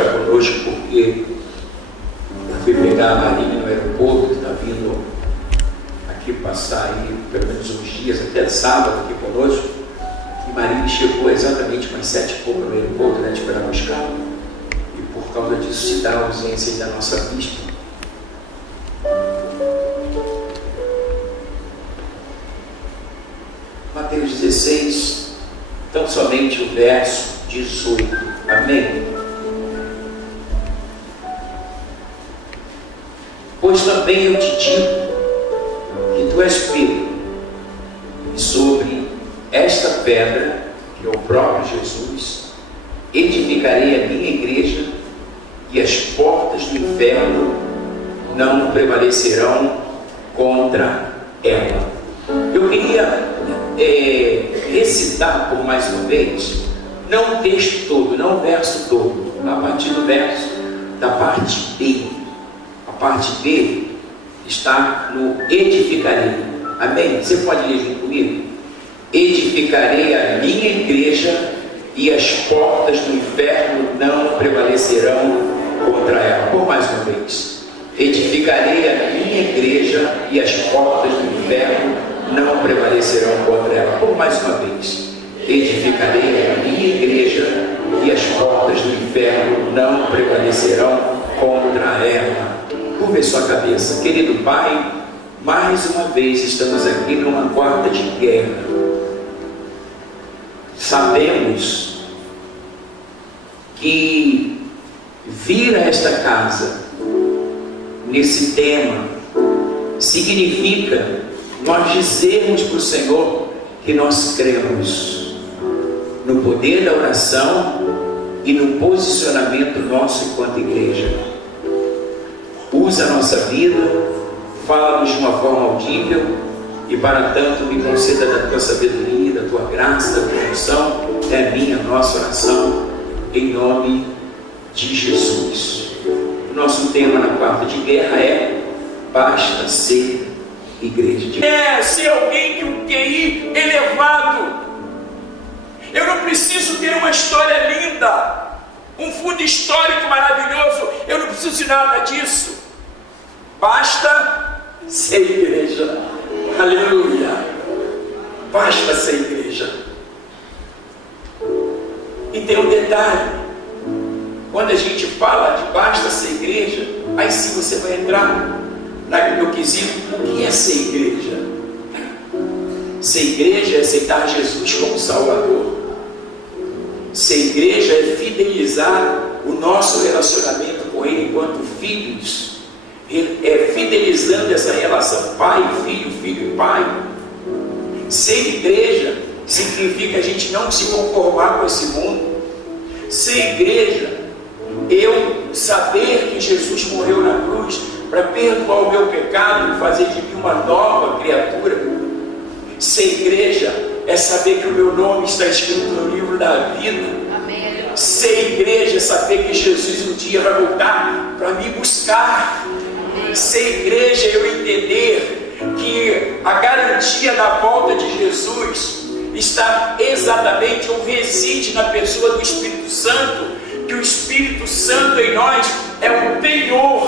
está conosco porque eu fui pegar a Marinha no aeroporto, que está vindo aqui passar aí pelo menos uns dias, até sábado aqui conosco. E Marinha chegou exatamente umas 7h no aeroporto, né, de esperar no escala. E por causa disso se dá a ausência da nossa bispa. Mateus 16, tão somente o verso 18. Amém? Pois também eu te digo que tu és Pedro, e sobre esta pedra, que é o próprio Jesus, edificarei a minha igreja, e as portas do inferno não prevalecerão contra ela. Eu queria recitar por mais uma vez, não o texto todo, não o verso todo, a partir do verso da parte B. A parte B está no edificarei. Amém? Você pode ler junto comigo? Edificarei a minha igreja, e as portas do inferno não prevalecerão contra ela. Por mais uma vez. Edificarei a minha igreja, e as portas do inferno não prevalecerão contra ela. Por mais uma vez. Edificarei a minha igreja, e as portas do inferno não prevalecerão contra ela. Curva sua cabeça. Querido Pai, mais uma vez estamos aqui numa quarta de guerra. Sabemos que vir a esta casa nesse tema significa nós dizermos para o Senhor que nós cremos no poder da oração e no posicionamento nosso enquanto igreja. Usa a nossa vida, fala-nos de uma forma audível, e para tanto me conceda da tua sabedoria, da tua graça, da tua unção. É a minha, nossa oração, em nome de Jesus. O nosso tema na quarta de guerra é: basta ser igreja. Ser alguém com QI elevado. Eu não preciso ter uma história linda, um fundo histórico maravilhoso. Eu não preciso de nada disso. Basta ser igreja. Aleluia. Basta ser igreja. E tem um detalhe: quando a gente fala de basta ser igreja, aí sim você vai entrar no quesito: o que é ser igreja? Ser igreja é aceitar Jesus como Salvador. Ser igreja é fidelizar o nosso relacionamento com Ele enquanto filhos. É fidelizando essa relação pai e filho, filho e pai. Ser igreja significa a gente não se conformar com esse mundo. Ser igreja, eu saber que Jesus morreu na cruz para perdoar o meu pecado e fazer de mim uma nova criatura. Ser igreja é saber que o meu nome está escrito no livro da vida. Amém. Ser igreja é saber que Jesus um dia vai voltar para me buscar. Ser igreja é eu entender que a garantia da volta de Jesus está exatamente ou reside na pessoa do Espírito Santo, que o Espírito Santo em nós é o penhor,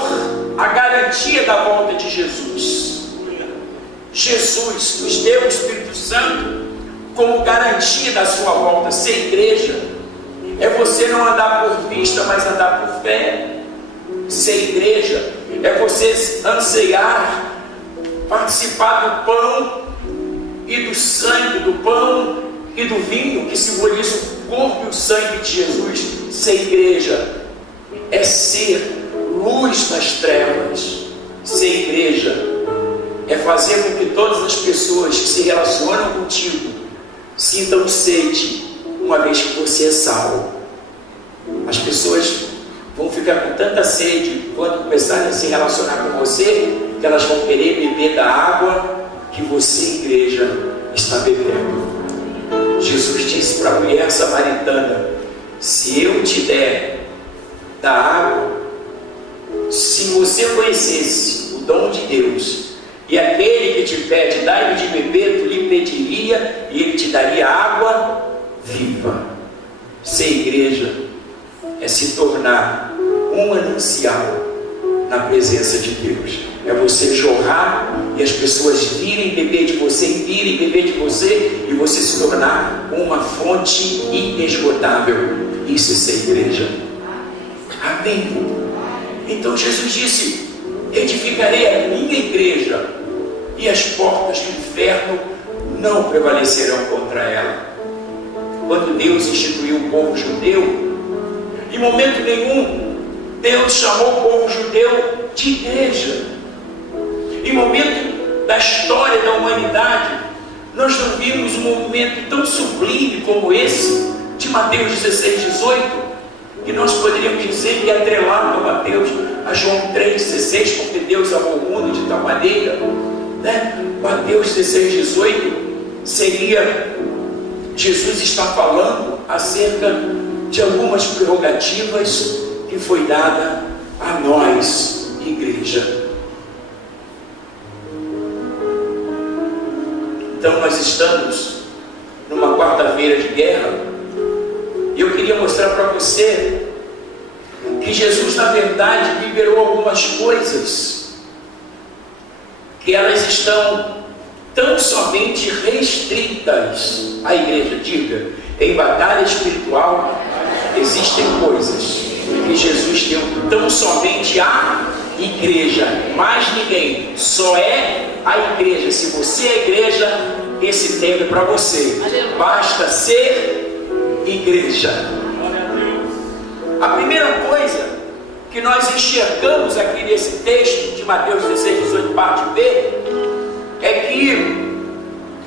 a garantia da volta de Jesus. Jesus nos deu o Espírito Santo como garantia da sua volta. Ser igreja é você não andar por vista, mas andar por fé. Ser igreja é você anseiar participar do pão e do sangue, do pão e do vinho, que simboliza o corpo e o sangue de Jesus. Ser igreja é ser luz nas trevas. Ser igreja é fazer com que todas as pessoas que se relacionam contigo sintam sede, uma vez que você é salvo. As pessoas vão ficar com tanta sede quando começarem a se relacionar com você, que elas vão querer beber da água que você, igreja, está bebendo. Jesus disse para a mulher samaritana: se eu te der da água, se você conhecesse o dom de Deus, e aquele que te pede, dá-lhe de beber, tu lhe pediria, e ele te daria água viva. Ser igreja é se tornar um manancial na presença de Deus. É você jorrar e as pessoas virem beber de você, virem beber de você, e você se tornar uma fonte inesgotável. Isso é ser igreja. Amém? Então Jesus disse: edificarei a minha igreja, e as portas do inferno não prevalecerão contra ela. Quando Deus instituiu o povo judeu, em momento nenhum Deus chamou o povo judeu de igreja. Em momento da história da humanidade, nós não vimos um momento tão sublime como esse de Mateus 16:18, que nós poderíamos dizer que é atrelado a Mateus, a João 3:16, porque Deus amou o mundo de tal maneira, né? Mateus 16:18 seria Jesus está falando acerca de algumas prerrogativas que foi dada a nós, igreja. Então nós estamos numa quarta-feira de guerra, e eu queria mostrar para você que Jesus, na verdade, liberou algumas coisas que elas estão tão somente restritas à igreja. Diga: em batalha espiritual existem coisas que Jesus deu tão somente à igreja, mais ninguém, só é a igreja. Se você é igreja, esse tempo é para você. Basta ser igreja. A primeira coisa que nós enxergamos aqui nesse texto de Mateus 16:18, parte B, é que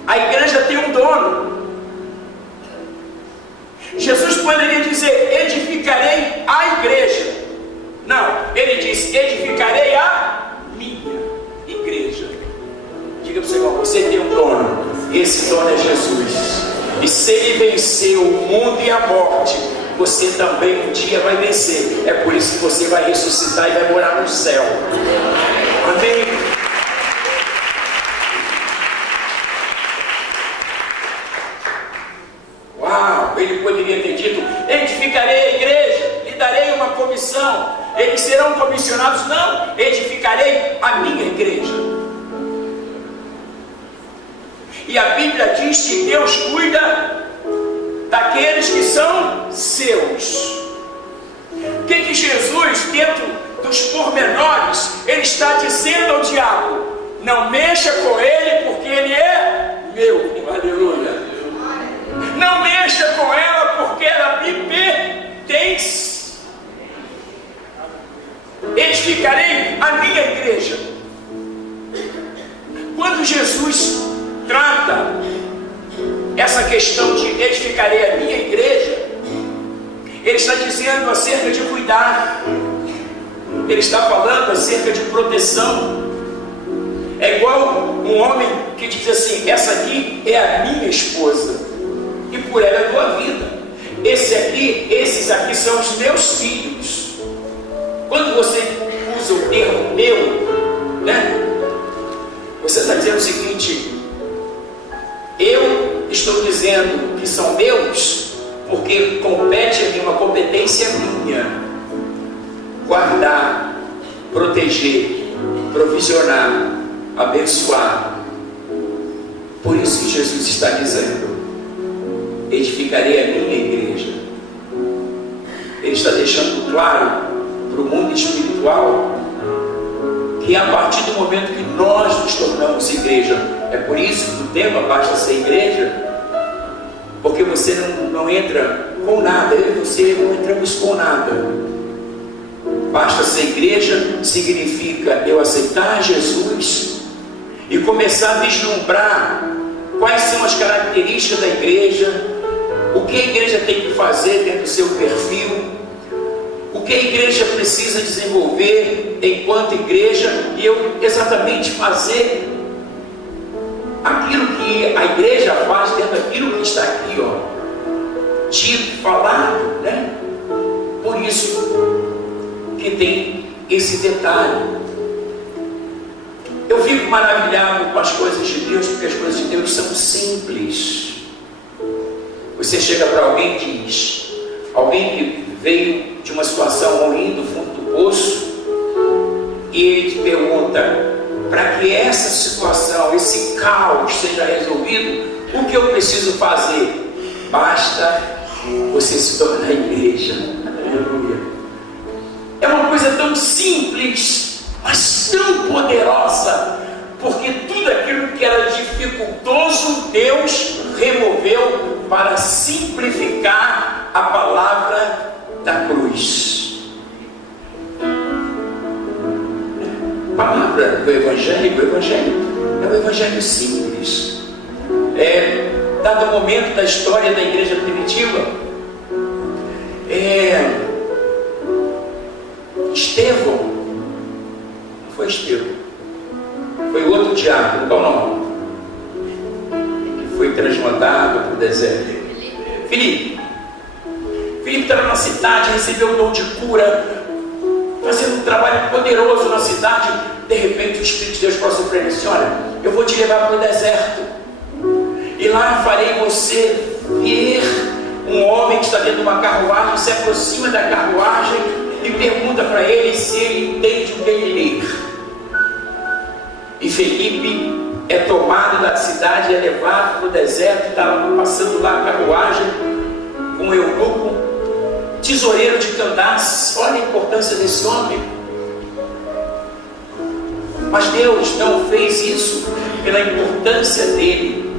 a igreja tem um dono. Jesus poderia dizer: edificarei a igreja. Não, ele disse: edificarei a minha igreja. Diga para o Senhor: você tem um dono, esse dono é Jesus. E se ele venceu o mundo e a morte, você também um dia vai vencer. É por isso que você vai ressuscitar e vai morar no céu. Amém? Uau! Ele poderia ter dito: edificarei a igreja, lhe darei uma comissão, eles serão comissionados. Não, edificarei a minha igreja. E a Bíblia diz que Deus cuida daqueles que são seus. O que Jesus, dentro dos pormenores, ele está dizendo ao diabo: não mexa com ele, porque ele é meu. Aleluia. Não mexa com ela, porque ela me pertence. Edificarei a minha igreja. Quando Jesus trata essa questão de edificarei a minha igreja, ele está dizendo acerca de cuidado, ele está falando acerca de proteção. É igual um homem que diz assim: essa aqui é a minha esposa, e por ela eu dou a vida. Esses aqui são os meus filhos. Quando você usa o termo meu, né, você está dizendo o seguinte: eu estou dizendo que são meus porque compete a mim, uma competência minha, guardar, proteger, provisionar, abençoar. Por isso que Jesus está dizendo: edificarei a minha igreja. Ele está deixando claro para o mundo espiritual que a partir do momento que nós nos tornamos igreja, é por isso que o tema basta ser igreja, porque você não entra com nada, eu e você não entramos com nada. Basta ser igreja significa eu aceitar Jesus e começar a vislumbrar quais são as características da igreja, o que a igreja tem que fazer dentro do seu perfil, o que a igreja precisa desenvolver enquanto igreja, e eu exatamente fazer aquilo que a igreja faz dentro daquilo que está aqui, ó, dito, falado, né? Por isso que tem esse detalhe. Eu fico maravilhado com as coisas de Deus, porque as coisas de Deus são simples. Você chega para alguém e diz, alguém que veio de uma situação ruim do fundo do poço, e ele te pergunta: para que essa situação, esse caos seja resolvido, o que eu preciso fazer? Basta você se tornar igreja. Aleluia. É uma coisa tão simples, mas tão poderosa, porque tudo aquilo que era dificultoso, Deus removeu para simplificar a palavra da cruz. A palavra do Evangelho, o Evangelho é um Evangelho simples. Dado o momento da história da igreja primitiva, Estevão, não foi Estevão, foi outro diácono, qual o nome? Que foi transmandado para o deserto. Filipe estava na cidade, recebeu o dom de cura, fazendo um trabalho poderoso na cidade. De repente o Espírito de Deus falou para ele assim: olha, eu vou te levar para o deserto, e lá farei você ver um homem que está dentro de uma carruagem. Se aproxima da carruagem e pergunta para ele se ele entende o que ele lê. E Felipe é tomado da cidade, é levado para o deserto, está passando lá a carruagem com um eunuco, tesoureiro de Candace. Olha a importância desse homem. Mas Deus não fez isso pela importância dele,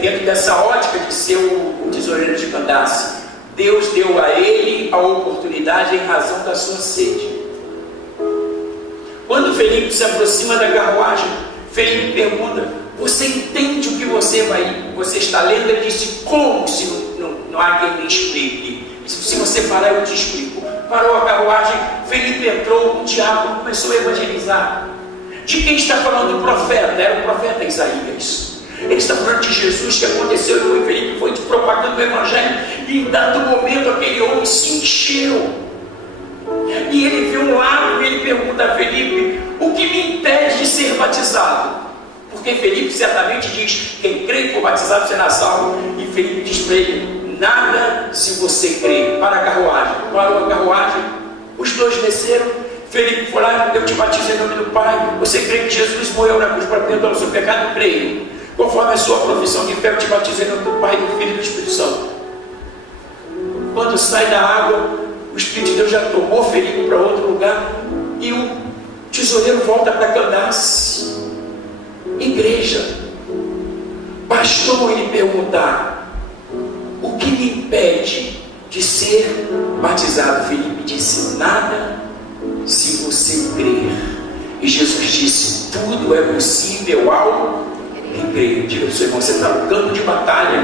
dentro dessa ótica de ser o tesoureiro de Candace. Deus deu a ele a oportunidade em razão da sua sede. Quando Felipe se aproxima da carruagem, Felipe pergunta: você entende o que você está lendo? Ele disse: como, se não há quem me explique? Se você parar, eu te explico. Parou a carruagem, Felipe entrou, o diabo começou a evangelizar. De quem está falando? O profeta, era o profeta Isaías. Ele está falando de Jesus, que aconteceu, e Felipe foi propagando o evangelho, e em dado momento aquele homem se encheu, e ele viu um lago, e ele pergunta a Felipe: o que me impede de ser batizado? Porque Felipe certamente diz: quem crê e for batizado será salvo. E Felipe diz para ele: nada, se você crê. Para a carruagem. Parou a carruagem, os dois desceram. Felipe foi lá: eu te batizo em nome do Pai. Você crê que Jesus morreu na cruz para perdoar o seu pecado? Creio. Conforme a sua profissão de fé, eu te batizo em nome do Pai, do Filho e do Espírito Santo. Quando sai da água, o Espírito de Deus já tomou Felipe para outro lugar, e o tesoureiro volta para Candace. Igreja, bastou ele perguntar: o que me impede de ser batizado? Felipe disse: nada, se você crer. E Jesus disse: tudo é possível ao que crê. Diga para o seu irmão: você está no campo de batalha,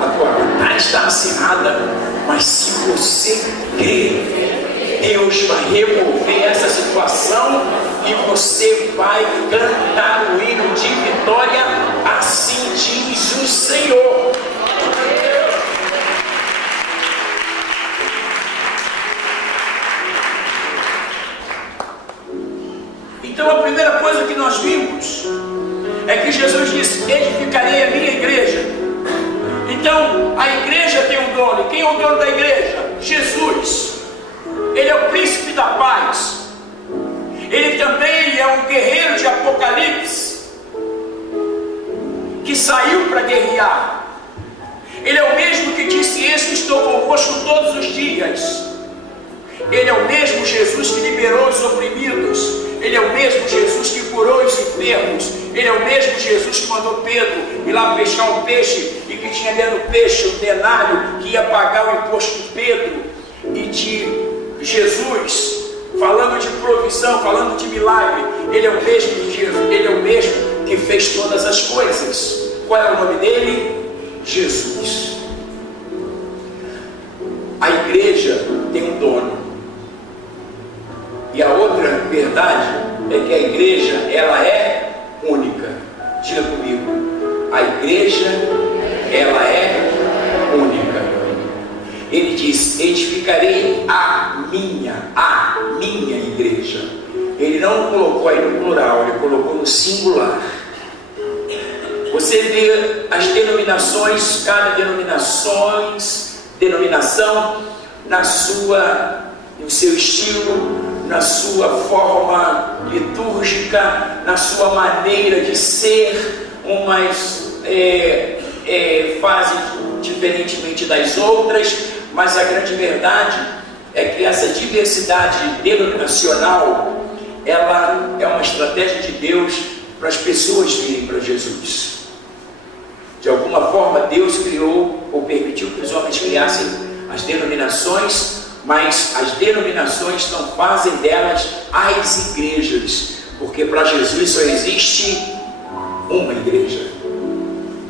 a tua batalha está acirrada, mas se você crer, Deus vai remover essa situação e você vai cantar o hino de vitória. Assim diz o Senhor. Então a primeira coisa que nós vimos é que Jesus disse: edificarei a minha igreja. Então a igreja tem um dono. Quem é o dono da igreja? Jesus. Ele é o príncipe da paz. Ele também é um guerreiro de Apocalipse, que saiu para guerrear. Ele é o mesmo que disse: eis que estou convosco todos os dias. Ele é o mesmo Jesus que liberou os oprimidos. Ele é o mesmo Jesus que curou os enfermos. Ele é o mesmo Jesus que mandou Pedro ir lá pescar um peixe, e que tinha dentro do peixe um denário que ia pagar o imposto de Pedro. E de Jesus, falando de provisão, falando de milagre. Ele é o mesmo Jesus, ele é o mesmo que fez todas as coisas. Qual é o nome dele? Jesus. A igreja tem um dono. E a outra verdade é que a igreja, ela é única. Diga comigo: a igreja, ela é única. Ele diz: edificarei a minha igreja. Ele não colocou aí no plural, ele colocou no singular. Você vê as denominações, cada denominação no seu estilo, na sua forma litúrgica, na sua maneira de ser, umas fazem diferentemente das outras, mas a grande verdade é que essa diversidade denominacional, ela é uma estratégia de Deus para as pessoas virem para Jesus. De alguma forma Deus criou ou permitiu que os homens criassem as denominações, mas as denominações não fazem delas as igrejas, porque para Jesus só existe uma igreja,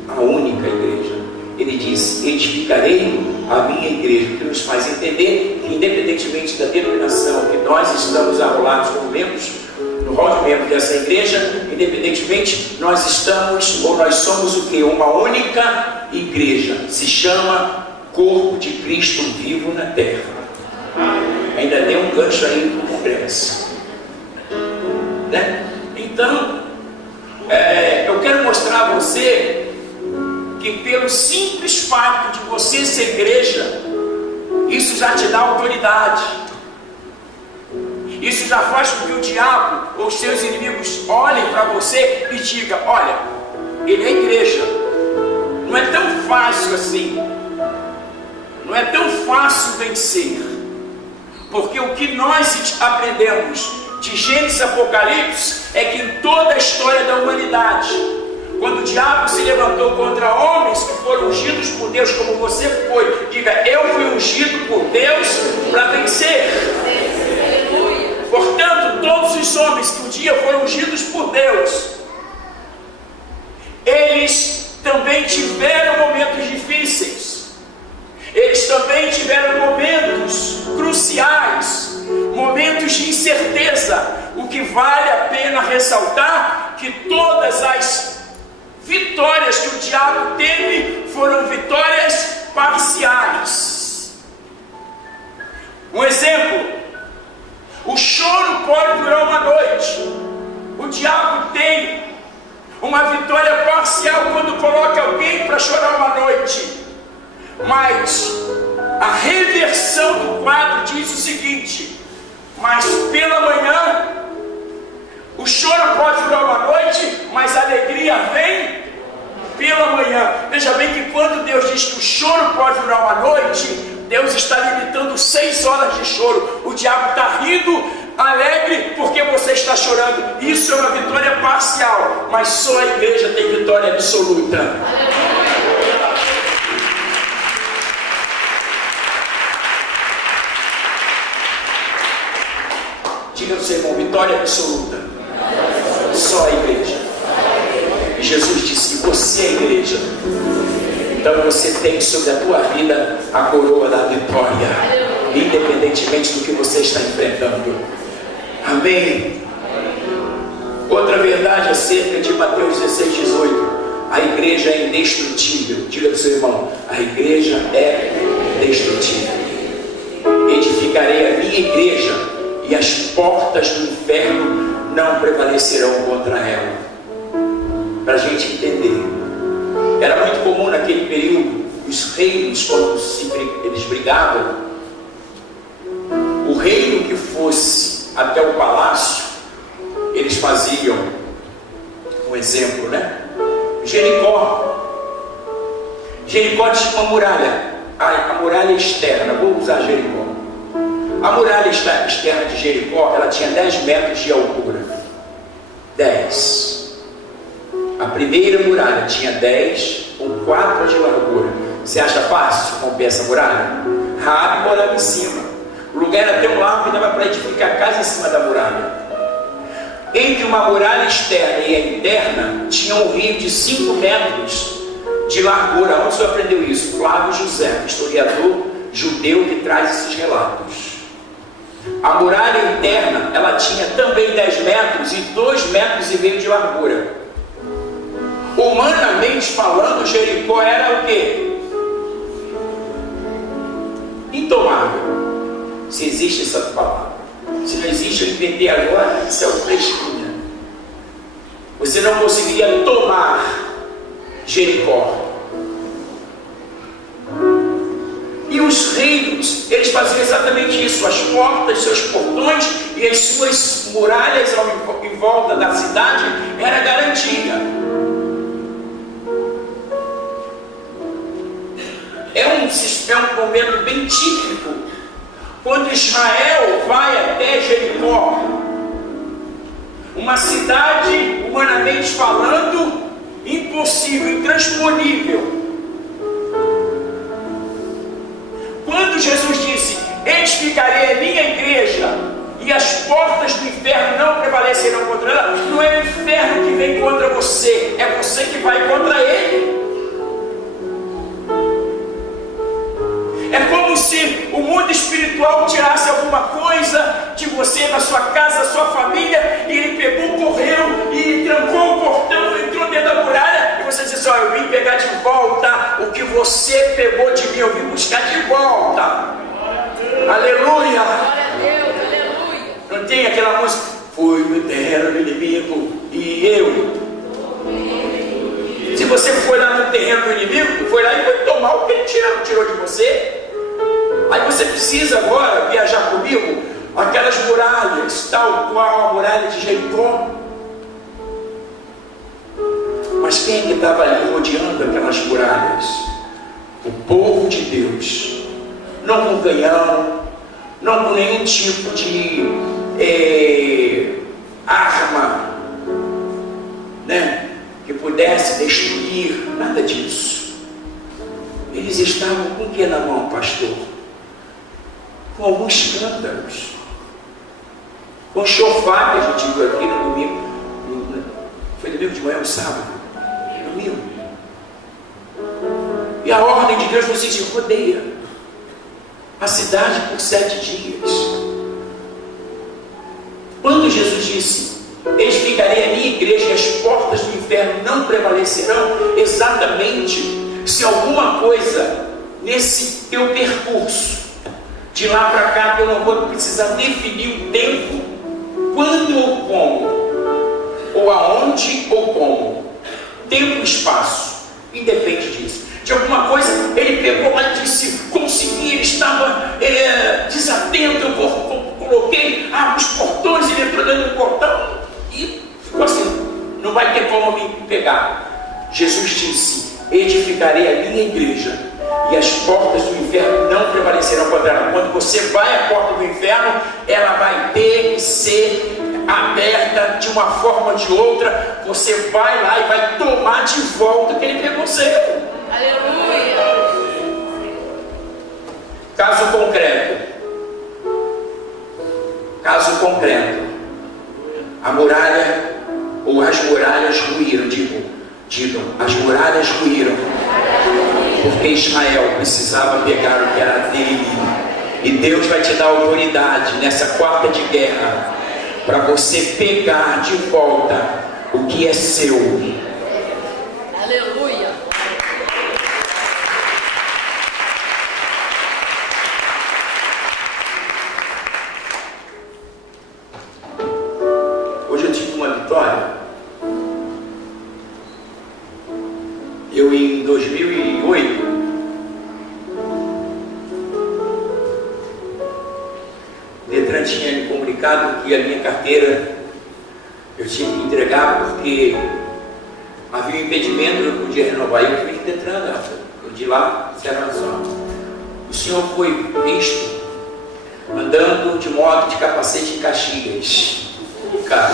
a única igreja. Ele diz: edificarei a minha igreja, que nos faz entender que, independentemente da denominação que nós estamos arrolados como membros, no rol de membros dessa igreja, independentemente, nós estamos, ou nós somos o que? Uma única igreja, se chama Corpo de Cristo vivo na terra. Ainda tem um gancho aí no Congresso, né? Então, eu quero mostrar a você que pelo simples fato de você ser igreja, isso já te dá autoridade. Isso já faz com que o diabo ou os seus inimigos olhem para você e digam: olha, ele é igreja. Não é tão fácil assim. Não é tão fácil vencer. Porque o que nós aprendemos de Gênesis e Apocalipse é que em toda a história da humanidade, quando o diabo se levantou contra homens que foram ungidos por Deus, como você foi, diga: eu fui ungido por Deus para vencer. Portanto, todos os homens que um dia foram ungidos por Deus, eles também tiveram momentos difíceis, eles também tiveram momentos cruciais, momentos de incerteza. O que vale a pena ressaltar que todas as vitórias que o diabo teve foram vitórias parciais. Um exemplo: o choro pode durar uma noite. O diabo tem uma vitória parcial quando coloca alguém para chorar uma noite, mas a reversão do quadro diz o seguinte: mas pela manhã, o choro pode durar uma noite, mas a alegria vem pela manhã. Veja bem que quando Deus diz que o choro pode durar uma noite, Deus está limitando 6 horas de choro. O diabo está rindo, alegre, porque você está chorando. Isso é uma vitória parcial, mas só a igreja tem vitória absoluta. Diga ao seu irmão: vitória absoluta. Só a igreja. E Jesus disse que você é a igreja. Então você tem sobre a tua vida a coroa da vitória, independentemente do que você está enfrentando. Amém? Outra verdade acerca de Mateus 16:18: a igreja é indestrutível. Diga para o seu irmão: a igreja é indestrutível. Edificarei a minha igreja e as portas do inferno não prevalecerão contra ela. Para a gente entender, era muito comum naquele período, os reinos, quando eles brigavam, o reino que fosse até o palácio, eles faziam um exemplo, né? Jericó tinha uma muralha, a muralha externa, vou usar Jericó. A muralha externa de Jericó, ela tinha 10 metros de altura. 10. A primeira muralha tinha 10 com 4 de largura. Você acha fácil romper essa muralha? Raabe morava em cima. O lugar era tão largo que dava para edificar a casa em cima da muralha. Entre uma muralha externa e a interna tinha um rio de 5 metros de largura. Onde você aprendeu isso? Flávio José, historiador judeu que traz esses relatos. A muralha interna, ela tinha também 10 metros e 2,5 metros de largura. Humanamente falando, Jericó era o quê? Intomável. Se existe essa palavra. Se não existe, eu inventei agora, isso é o fresquinha. Você não conseguiria tomar Jericó. E os reinos, eles faziam exatamente isso. As portas, seus portões e as suas muralhas em volta da cidade era garantia. É um momento bem típico quando Israel vai até Jericó, uma cidade, humanamente falando, impossível, intransponível. Quando Jesus disse: edificarei a minha igreja e as portas do inferno não prevalecerão contra ela, não é o inferno que vem contra você, é você que vai contra ele. É como se o mundo espiritual tirasse alguma coisa de você, da sua casa, da sua família, e ele pegou, correu e trancou o portão, entrou dentro da muralha, e você disse: eu vim pegar de volta o que você pegou de mim, eu vim buscar de volta. Aleluia! Não tem aquela música: fui no terreno do inimigo e eu. Se você foi lá no terreno do inimigo, foi lá e foi tomar o que ele tirou de você. Aí você precisa agora viajar comigo aquelas muralhas, tal qual a muralha de Jericó. Mas quem é que estava ali rodeando aquelas muralhas? O povo de Deus. Não com canhão, não com nenhum tipo de arma, né, que pudesse destruir, nada disso. Eles estavam com o que na mão, pastor? Com alguns cântaros, com chofar, que a gente viu aqui no domingo. Foi domingo de manhã ou sábado? Domingo. E a ordem de Deus foi assim: rodeia a cidade por 7 dias. Quando Jesus disse: edificarei a minha igreja e as portas do inferno não prevalecerão, exatamente, se alguma coisa nesse teu percurso de lá para cá, eu não vou precisar definir o tempo, quando ou como, ou aonde ou como, tempo e espaço, independe disso. De alguma coisa, ele pegou lá e disse: consegui, ele estava desatento, eu coloquei os portões, ele entrou dentro do portão e ficou assim, não vai ter como me pegar. Jesus disse: edificarei a minha igreja e as portas do inferno não prevalecerão contra ela. Quando você vai à porta do inferno, ela vai ter que ser aberta de uma forma ou de outra. Você vai lá e vai tomar de volta o que ele pegou seu. Aleluia! Caso concreto, a muralha ou as muralhas ruíram, digam, as muralhas ruíram, porque Israel precisava pegar o que era dele, e Deus vai te dar autoridade nessa quarta de guerra para você pegar de volta o que é seu. Aleluia. Hoje eu tive uma vitória. Eu, em 2008, o Detran tinha me comunicado que a minha carteira eu tinha que entregar porque havia um impedimento, eu não podia renovar. Eu fui de Detran, de lá, disseram só: o senhor foi visto andando de moto de capacete em Caxias. Cara,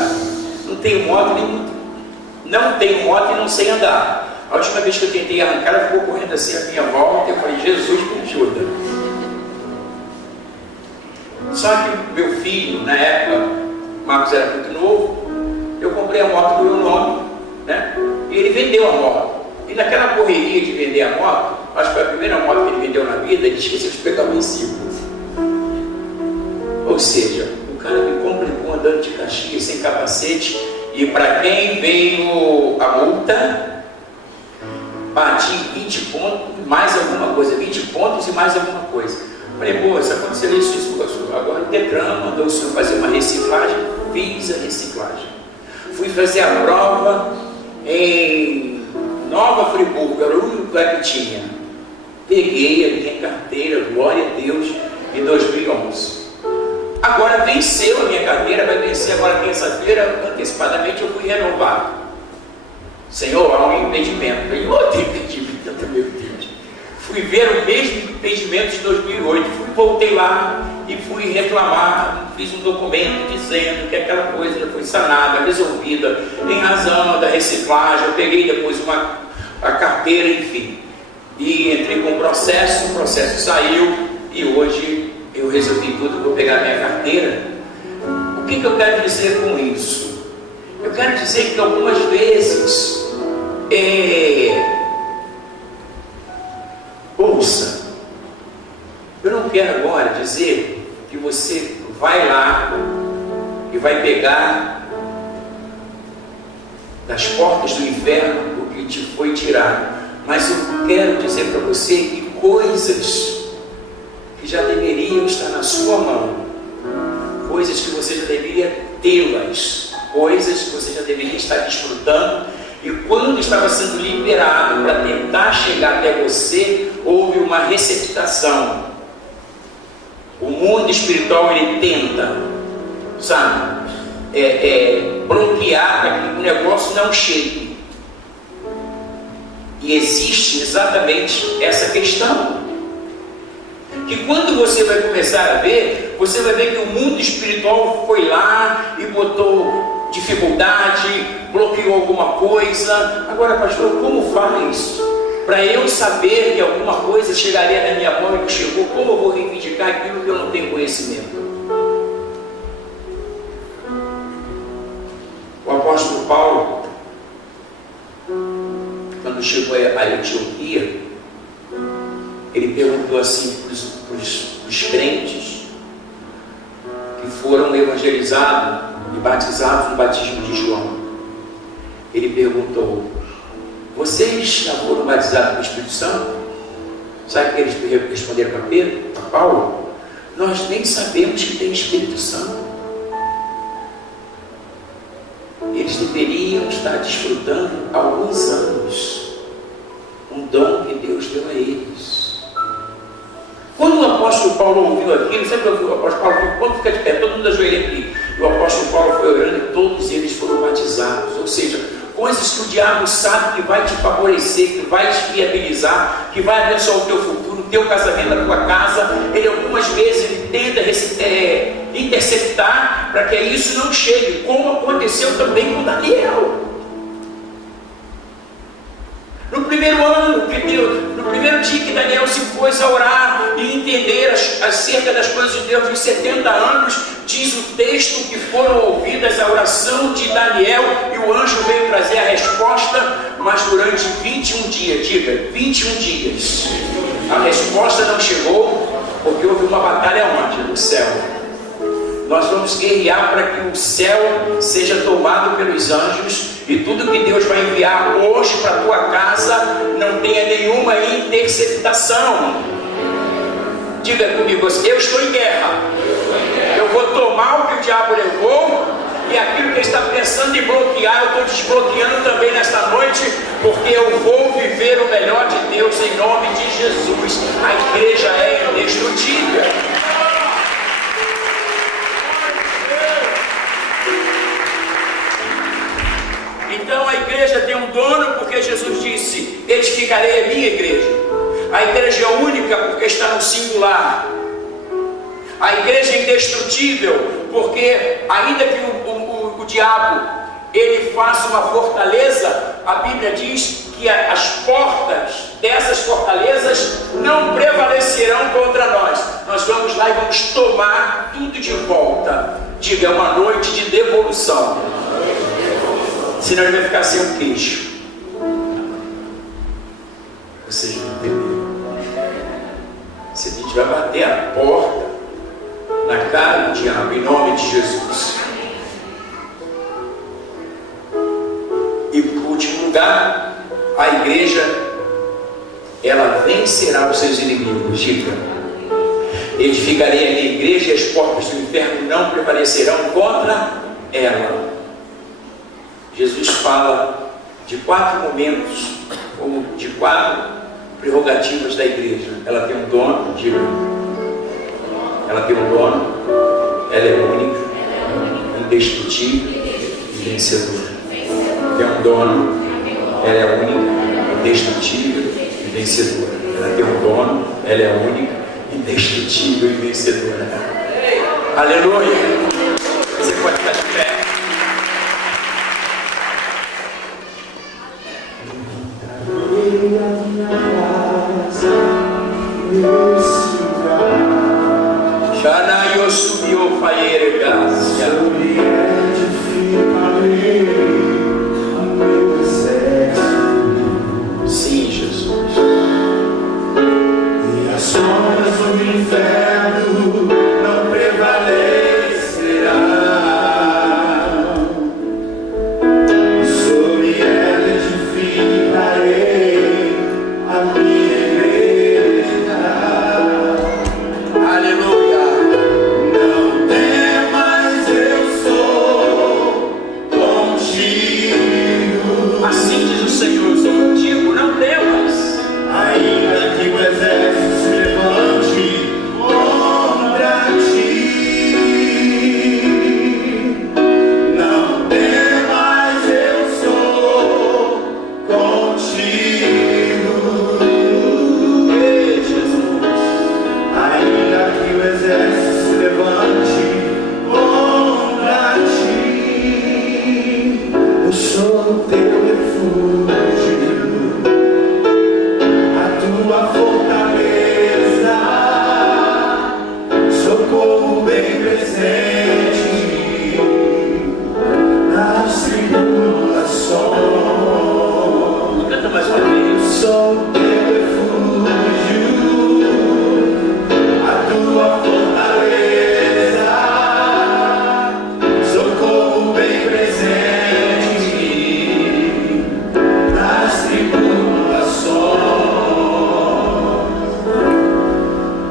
não tenho moto e não sei andar. A última vez que eu tentei arrancar, ela ficou correndo assim a minha volta. Eu falei: Jesus, me ajuda. Só que meu filho, na época, o Marcos era muito novo, eu comprei a moto do meu nome, né? E ele vendeu a moto. E naquela correria de vender a moto, acho que foi a primeira moto que ele vendeu na vida, ele esqueceu de pegar o recibo. Ou seja, o cara me complicou andando de Caxias sem capacete. E para quem veio a multa, bati 20 pontos, mais alguma coisa, 20 pontos e mais alguma coisa. Falei: pô, se acontecer isso, agora o Detran mandou o senhor fazer uma reciclagem. Fiz a reciclagem. Fui fazer a prova em Nova Friburgo, era o único lugar que tinha. peguei a minha carteira, glória a Deus, em 2011. Agora venceu a minha carteira, vai vencer agora terça-feira, antecipadamente eu fui renovar. Senhor, há um impedimento. Eu outro impedimento, meu Deus. Fui ver o mesmo impedimento de 2008, voltei lá e fui reclamar, fiz um documento dizendo que aquela coisa já foi sanada, resolvida, em razão da reciclagem. Eu peguei depois a carteira, enfim, e entrei com o processo saiu, e hoje eu resolvi tudo, vou pegar minha carteira. O que eu quero dizer com isso? Eu quero dizer que algumas vezes, ouça, eu não quero agora dizer que você vai lá e vai pegar das portas do inferno o que te foi tirado, mas eu quero dizer para você que coisas que já deveriam estar na sua mão, coisas que você já deveria tê-las, coisas que você já deveria estar desfrutando, e quando estava sendo liberado para tentar chegar até você, houve uma receptação. O mundo espiritual, ele tenta, sabe, bloquear para que o negócio não chegue. E existe exatamente essa questão, que quando você vai começar a ver, você vai ver que o mundo espiritual foi lá e botou dificuldade, bloqueou alguma coisa. Agora, pastor, como faz para eu saber que alguma coisa chegaria na minha mão e não chegou? Como eu vou reivindicar aquilo que eu não tenho conhecimento? O apóstolo Paulo, quando chegou a Antioquia, ele perguntou assim para os crentes que foram evangelizados e batizados no batismo de João. Ele perguntou: vocês já foram batizados no Espírito Santo? Sabe o que eles responderam para Pedro, para Paulo? Nós nem sabemos que tem Espírito Santo. Eles deveriam estar desfrutando há alguns anos um dom que Deus deu a eles. Quando o apóstolo Paulo ouviu aquilo, sempre ouviu o apóstolo Paulo, quando fica de pé, todo mundo ajoelha aqui, e o apóstolo Paulo foi orando e todos eles foram batizados. Ou seja, coisas que o diabo sabe que vai te favorecer, que vai te viabilizar, que vai abençoar o teu futuro, o teu casamento, a tua casa. Ele algumas vezes ele tenta interceptar para que isso não chegue, como aconteceu também com Daniel. No primeiro ano, no primeiro dia que Daniel se pôs a orar e entender acerca das coisas de Deus, em 70 anos, diz o texto que foram ouvidas a oração de Daniel e o anjo veio trazer a resposta, mas durante 21 dias, diga, 21 dias, a resposta não chegou, porque houve uma batalha onde? No céu. Nós vamos guerrear para que o céu seja tomado pelos anjos e tudo que Deus vai enviar hoje para a tua casa não tenha nenhuma interceptação. Diga comigo, eu estou em guerra. Eu vou tomar o que o diabo levou, e aquilo que ele está pensando em bloquear, eu estou desbloqueando também nesta noite, porque eu vou viver o melhor de Deus em nome de Jesus. A igreja é indestrutível. Então a igreja tem um dono, porque Jesus disse: edificarei a minha igreja. A igreja é única porque está no singular. A igreja é indestrutível porque, ainda que o diabo ele faça uma fortaleza, a Bíblia diz que as portas dessas fortalezas não prevalecerão contra nós. Nós vamos lá e vamos tomar tudo de volta. Diga, é uma noite de devolução. Senão ele vai ficar sem um queixo. Vocês não entenderam? Se a gente vai bater a porta na cara do diabo, em nome de Jesus. E por último lugar, a igreja, ela vencerá os seus inimigos. Diga, edificarei a minha igreja e as portas do inferno não prevalecerão contra ela. Jesus fala de 4 momentos, ou de 4 prerrogativas da igreja. Ela tem um dono, diga. Ela tem um dono, ela é única, indestrutível e vencedora. Tem um dono, ela é única, indestrutível e vencedora. Ela tem um dono, ela é única, indestrutível e vencedora. Aleluia! Você pode ficar de pé. Shana subiu faere graça. Sim, Jesus. E as sombras do inferno não prevalecerão. Sobre ela edificarei a minha igreja. Aleluia. Não temas, eu sou contigo. Assim diz o Senhor, eu sou contigo, não temas. Ainda que o exército se levante contra ti, não temas, eu sou contigo. Ei, Jesus. Ainda que o exército se levante contra ti, eu sou o teu refúgio, tua fortaleza, socorro bem presente nas tribulações. Canta mais uma vez. Sou teu refúgio, a tua fortaleza, socorro bem presente nas tribulações.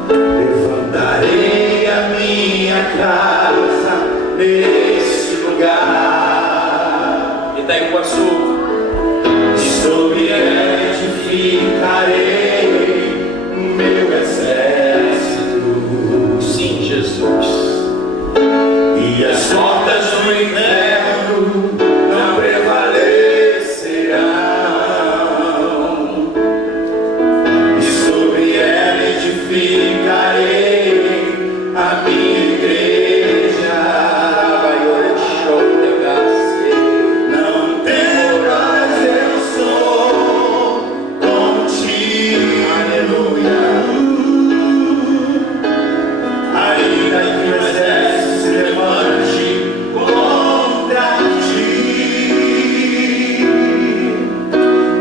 Levantarei a minha casa nesse lugar, Itaipuaçu. e sobre ela edificarei o meu exército. Sim, Jesus. E as portas do inferno não prevalecerão. E sobre ela edificarei a minha igreja. Não temas, eu sou contigo. Aleluia. Ainda que o exército se levante contra ti,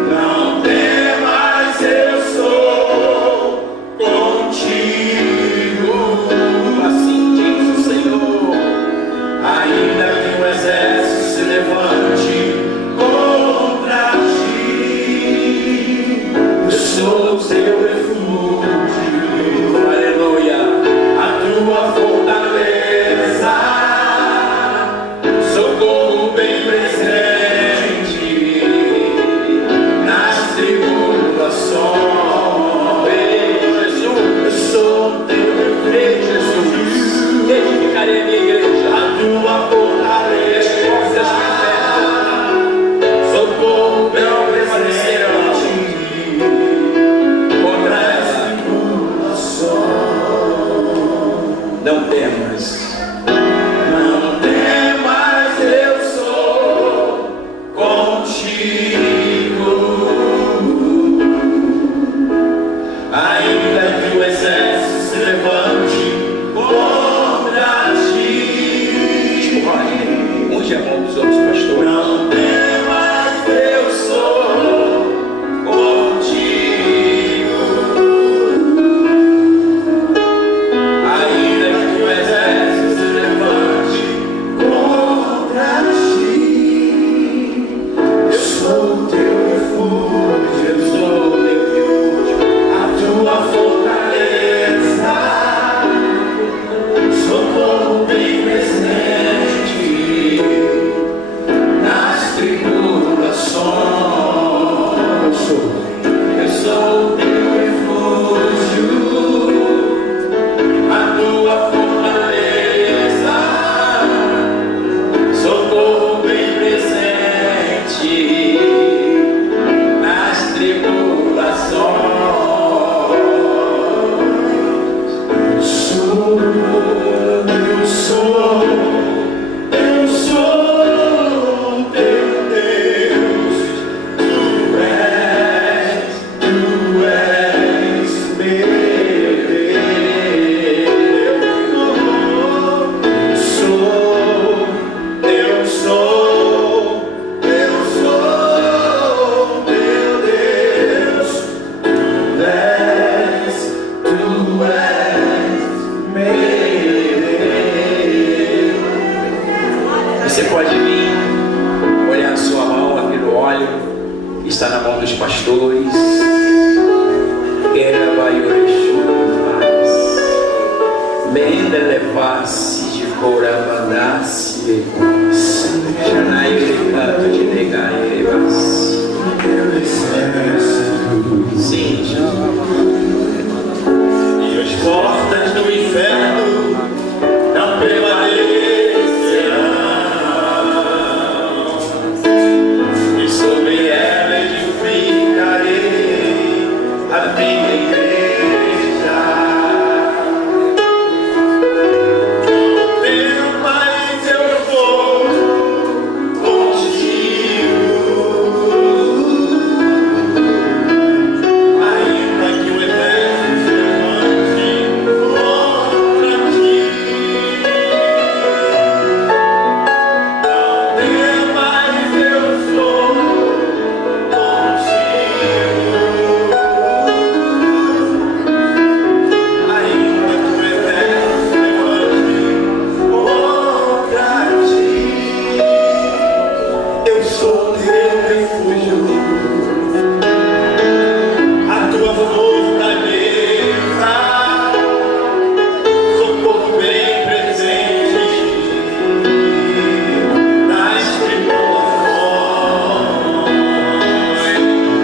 não temas, eu sou contigo. Assim diz o Senhor. Ainda que o exército se levante contra ti, eu sou o teu refúgio. Aleluia. A tua fortaleza, socorro bem presente nas tribulações. Jesus. Eu sou o teu refúgio, Edificarei a minha igreja. a tua fortaleza, socorro bem presente Contra nas ela. tribulações. Não temas. Não temas, eu sou contigo. Ainda que o exército se levante contra ti, Unge a mão dos outros pastores. não temas, eu sou contigo. Ainda que o exército Benda levasse de coramandasse, Janaio de canto de negar e sim, e as portas do inferno não prevalecerão, e sobre ela edificarei a minha igreja. Não temas, eu vou contigo, ainda que o exército levante contra ti. Não temas, eu sou contigo, ainda que o exército levante contra ti. Eu sou teu refúgio, a tua fortaleza, socorro bem presente nas tribulações.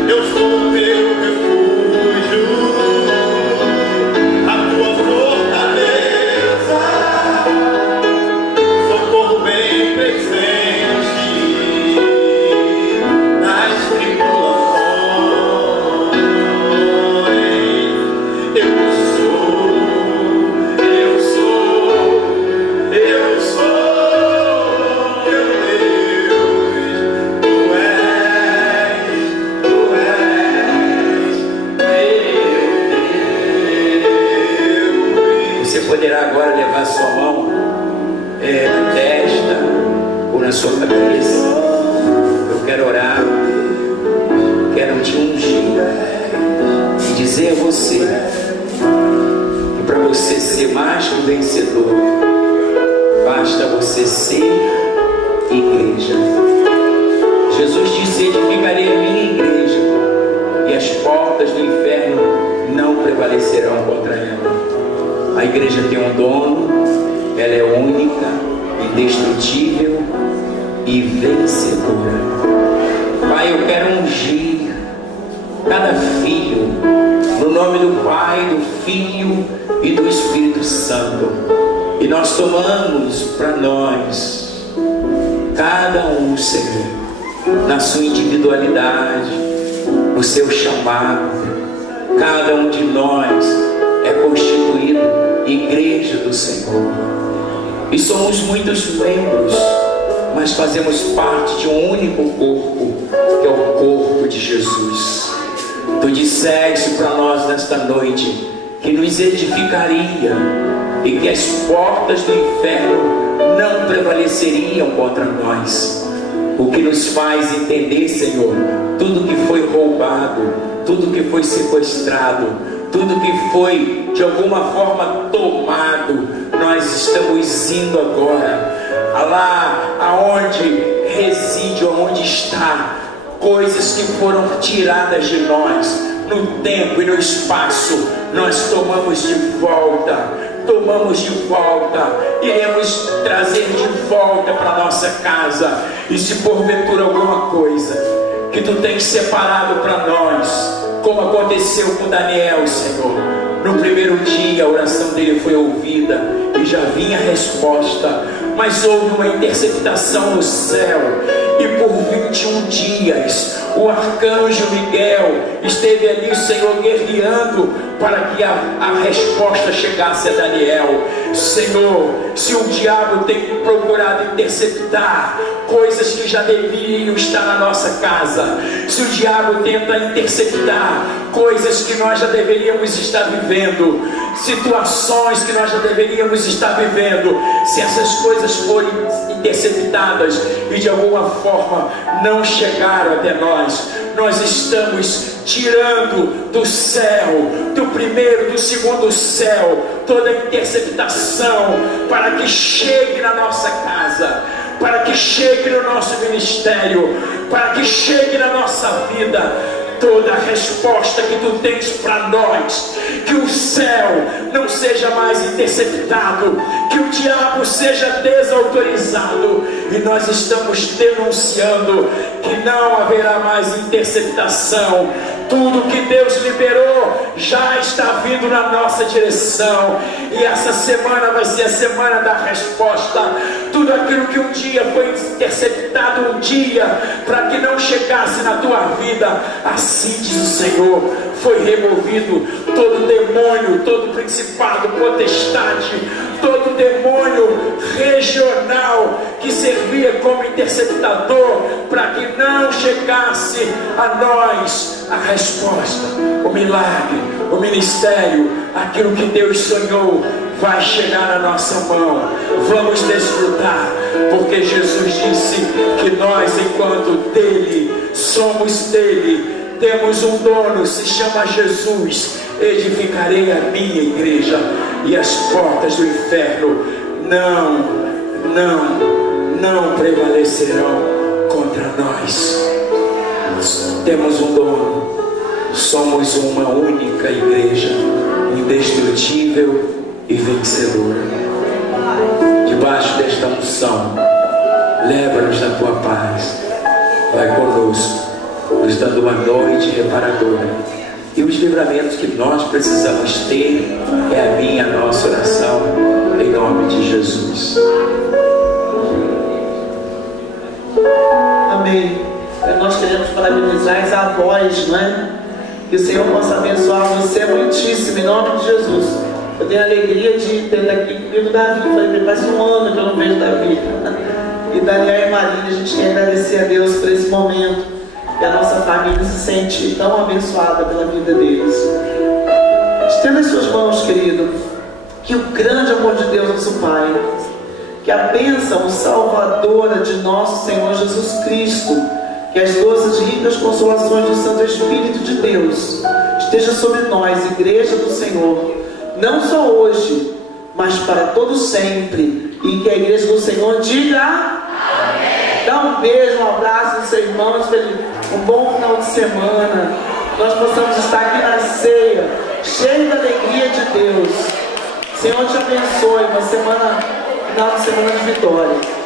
Eu sou teu refúgio, a tua fortaleza, socorro bem presente nas tribulações. Eu sou teu Deus, tu és meu Deus. Você poderá agora levar sua mão na testa ou na sua cabeça. Eu quero orar, quero te ungir e dizer a você que para você ser mais que um vencedor, basta você ser igreja. Jesus disse: edificarei a minha igreja e as portas do inferno não prevalecerão contra ela. A igreja tem um dono, ela é única, indestrutível e vencedora. Pai, eu quero ungir cada filho no nome do Pai, do Filho e do Espírito Santo. E nós tomamos para nós, cada um, Senhor, na sua individualidade, no seu chamado. Cada um de nós é constituído igreja do Senhor. E somos muitos membros, mas fazemos parte de um único corpo, que é o corpo de Jesus. Tu disseste para nós nesta noite que nos edificaria e que as portas do inferno não prevaleceriam contra nós. O que nos faz entender, Senhor, tudo que foi roubado, tudo que foi sequestrado, tudo que foi de alguma forma tomado, nós estamos indo agora lá aonde reside, aonde está coisas que foram tiradas de nós no tempo e no espaço. Nós tomamos de volta, iremos trazer de volta para nossa casa. E se porventura alguma coisa que tu tens separado para nós, como aconteceu com Daniel, Senhor, no primeiro dia a oração dele foi ouvida e já vinha a resposta, mas houve uma interceptação no céu, e por 21 dias o arcanjo Miguel esteve ali, o Senhor, guerreando para que a resposta chegasse a Daniel. Senhor, se o diabo tem procurado interceptar coisas que já deveriam estar na nossa casa, se o diabo tenta interceptar coisas que nós já deveríamos estar vivendo, situações que nós já deveríamos estar vivendo, se essas coisas forem interceptadas e de alguma forma não chegaram até nós, nós estamos tirando do céu, do primeiro, do segundo céu, toda a interceptação para que chegue na nossa casa, para que chegue no nosso ministério, para que chegue na nossa vida toda a resposta que tu tens para nós, que o céu não seja mais interceptado, que o diabo seja desautorizado, e nós estamos denunciando que não haverá mais interceptação. Tudo que Deus liberou já está vindo na nossa direção, e essa semana vai ser a semana da resposta. Tudo aquilo que um dia foi interceptado para que não chegasse na tua vida, assim diz o Senhor, foi removido todo demônio, todo principado, potestade, todo demônio regional que servia como interceptador, para que não chegasse a nós a resposta, o milagre, o ministério, aquilo que Deus sonhou vai chegar na nossa mão. Vamos desfrutar, porque Jesus disse que nós, enquanto dele, somos dele, temos um dono, se chama Jesus. Edificarei a minha igreja, e as portas do inferno não prevalecerão contra nós. Temos um dono, somos uma única igreja, indestrutível e vencedora. Debaixo desta unção, leva-nos na tua paz, vai conosco, nos dando uma noite reparadora, e os livramentos que nós precisamos ter é a minha, a nossa oração, em nome de Jesus. Amém. Nós queremos parabenizar as avós, não é? Que o Senhor possa abençoar você muitíssimo, em nome de Jesus. Eu tenho a alegria de ter aqui comigo Davi. Falei, faz um ano que eu não vejo Davi. E Daniel e Maria, a gente quer agradecer a Deus por esse momento. E a nossa família se sente tão abençoada pela vida deles. Estenda as suas mãos, querido. Que o grande amor de Deus, nosso Pai, que a bênção salvadora de nosso Senhor Jesus Cristo, que as doces e ricas consolações do Santo Espírito de Deus esteja sobre nós, Igreja do Senhor, não só hoje, mas para todo sempre. E que a Igreja do Senhor diga amém. Dá um beijo, um abraço nos seus irmãos, um bom final de semana. Nós possamos estar aqui na ceia, cheio da alegria de Deus. Senhor te abençoe, uma semana, final de semana de vitória.